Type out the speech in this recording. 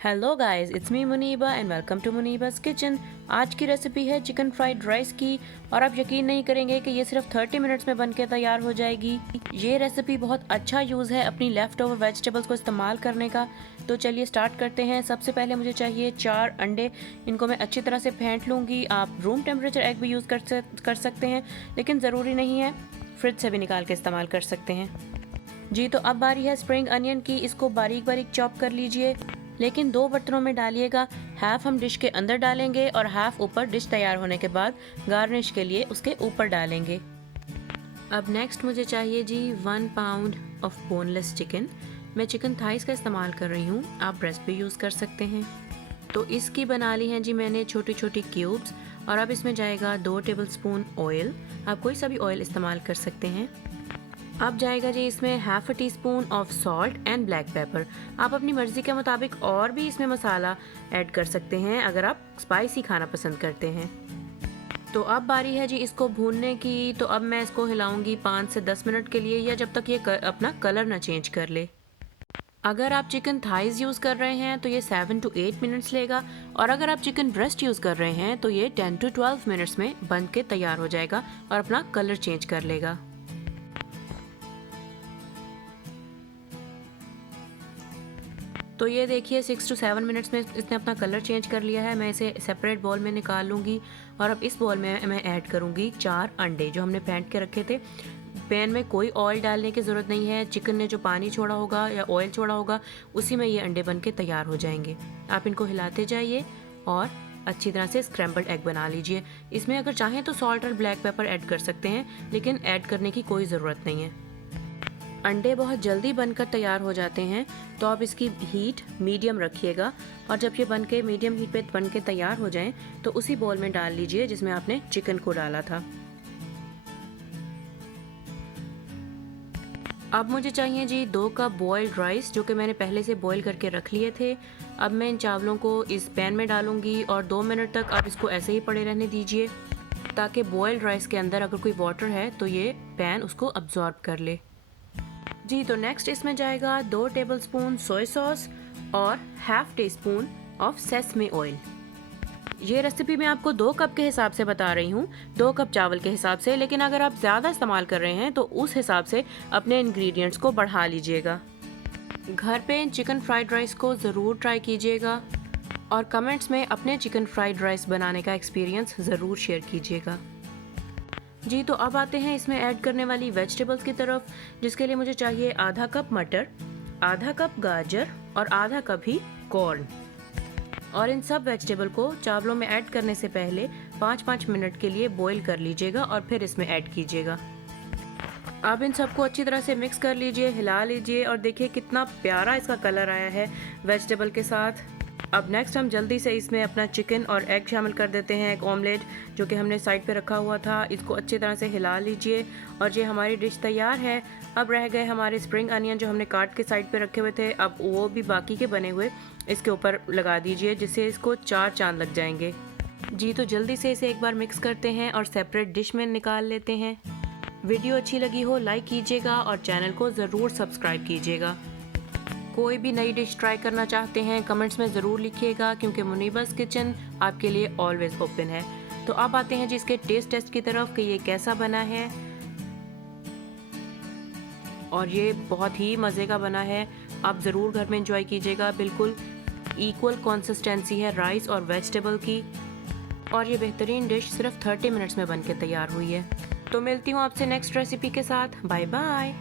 Hello guys, it's me Muniba and welcome to Muniba's kitchen. आज की recipe है चिकन फ्राइड राइस की और आप यकीन नहीं करेंगे कि ये सिर्फ 30 मिनट्स में बनके तैयार हो जाएगी। ये रेसिपी बहुत अच्छा यूज़ है अपनी लेफ़्ट ओवर वेजिटेबल्स को इस्तेमाल करने का। तो चलिए स्टार्ट करते हैं। सबसे पहले मुझे चाहिए 4 अंडे। इनको मैं अच्छी तरह से फेंट लूँगी। आप रूम टेम्परेचर एग भी यूज़ कर सकते हैं, लेकिन ज़रूरी नहीं है, फ्रिज से भी निकाल के इस्तेमाल कर सकते हैं। जी, तो अब बारी है स्प्रिंग अनियन की। इसको बारीक बारीक चॉप कर लीजिए, लेकिन 2 बर्तनों में डालिएगा। हाफ हम डिश के अंदर डालेंगे और हाफ ऊपर डिश तैयार होने के बाद गार्निश के लिए उसके ऊपर डालेंगे। अब नेक्स्ट मुझे चाहिए जी 1 पाउंड ऑफ बोनलेस चिकन। मैं चिकन थाइस का इस्तेमाल कर रही हूँ, आप ब्रेस्ट भी यूज़ कर सकते हैं। तो इसकी बना ली हैं जी मैंने छोटी छोटी क्यूब्स। और अब इसमें जाएगा 2 टेबलस्पून ऑयल। आप कोई सा भी ऑयल इस्तेमाल कर सकते हैं। अब जाएगा जी इसमें half tea spoon of salt and black pepper. आप अपनी मर्जी के मुताबिक और भी इसमें मसाला ऐड कर सकते हैं अगर आप स्पाइसी खाना पसंद करते हैं। तो अब बारी है जी इसको भूनने की। तो अब मैं इसको हिलाऊंगी 5 से 10 मिनट के लिए, या जब तक ये अपना कलर ना चेंज कर ले। अगर आप चिकन थाइज यूज़ कर रहे हैं तो ये 7 to 8 मिनट्स लेगा, और अगर आप चिकन ब्रेस्ट यूज़ कर रहे हैं तो ये 10 to 12 मिनट्स में बन के तैयार हो जाएगा और अपना कलर चेंज कर लेगा। तो ये देखिए 6 to 7 मिनट्स में इसने अपना कलर चेंज कर लिया है। मैं इसे सेपरेट बॉल में निकाल लूँगी और अब इस बॉल में मैं ऐड करूँगी 4 अंडे जो हमने फेंट के रखे थे। पैन में कोई ऑयल डालने की ज़रूरत नहीं है। चिकन ने जो पानी छोड़ा होगा या ऑयल छोड़ा होगा, उसी में ये अंडे बन के तैयार हो जाएंगे। आप इनको हिलाते जाइए और अच्छी तरह से स्क्रैम्बल्ड एग बना लीजिए। इसमें अगर चाहें तो सॉल्ट और ब्लैक पेपर ऐड कर सकते हैं, लेकिन ऐड करने की कोई ज़रूरत नहीं है। अंडे बहुत जल्दी बनकर तैयार हो जाते हैं, तो आप इसकी हीट मीडियम रखिएगा। और जब ये बनके मीडियम हीट पे बनके तैयार हो जाएं तो उसी बॉल में डाल लीजिए जिसमें आपने चिकन को डाला था। अब मुझे चाहिए जी 2 कप बॉइल्ड राइस, जो कि मैंने पहले से बॉईल करके रख लिए थे। अब मैं इन चावलों को इस पैन में डालूंगी और 2 मिनट तक आप इसको ऐसे ही पड़े रहने दीजिए, ताकि बॉइल्ड राइस के अंदर अगर कोई वाटर है तो ये पैन उसको अब्जॉर्ब कर ले। जी, तो नेक्स्ट इसमें जाएगा 2 टेबलस्पून सोया सॉस और half tea spoon of sesame oil. ये रेसिपी मैं आपको 2 कप के हिसाब से बता रही हूँ, 2 कप चावल के हिसाब से, लेकिन अगर आप ज़्यादा इस्तेमाल कर रहे हैं तो उस हिसाब से अपने इंग्रेडिएंट्स को बढ़ा लीजिएगा। घर पे चिकन फ्राइड राइस को ज़रूर ट्राई कीजिएगा और कमेंट्स में अपने चिकन फ्राइड राइस बनाने का एक्सपीरियंस ज़रूर शेयर कीजिएगा। जी, तो अब आते हैं इसमें ऐड करने वाली वेजिटेबल्स की तरफ, जिसके लिए मुझे चाहिए आधा कप मटर, आधा कप गाजर और आधा कप ही कॉर्न। और इन सब वेजिटेबल को चावलों में ऐड करने से पहले 5-5 मिनट के लिए बॉईल कर लीजिएगा और फिर इसमें ऐड कीजिएगा। अब इन सबको अच्छी तरह से मिक्स कर लीजिए, हिला लीजिए और देखिए कितना प्यारा इसका कलर आया है वेजिटेबल के साथ। अब नेक्स्ट हम जल्दी से इसमें अपना चिकन और एग शामिल कर देते हैं, एक ऑमलेट जो कि हमने साइड पे रखा हुआ था। इसको अच्छी तरह से हिला लीजिए और ये हमारी डिश तैयार है। अब रह गए हमारे स्प्रिंग अनियन जो हमने काट के साइड पे रखे हुए थे, अब वो भी बाकी के बने हुए इसके ऊपर लगा दीजिए, जिससे इसको 4 चांद लग जाएंगे। जी, तो जल्दी से इसे एक बार मिक्स करते हैं और सेपरेट डिश में निकाल लेते हैं। वीडियो अच्छी लगी हो लाइक कीजिएगा और चैनल को ज़रूर सब्सक्राइब कीजिएगा। कोई भी नई डिश ट्राई करना चाहते हैं कमेंट्स में ज़रूर लिखिएगा, क्योंकि मुनीबास किचन आपके लिए ऑलवेज ओपन है। तो अब आते हैं जी इसके टेस्ट टेस्ट की तरफ कि ये कैसा बना है। और ये बहुत ही मज़े का बना है, आप ज़रूर घर में एंजॉय कीजिएगा। बिल्कुल इक्वल कंसिस्टेंसी है राइस और वेजिटेबल की, और ये बेहतरीन डिश सिर्फ 30 मिनट्स में बन के तैयार हुई है। तो मिलती हूँ आपसे नेक्स्ट रेसिपी के साथ। Bye bye.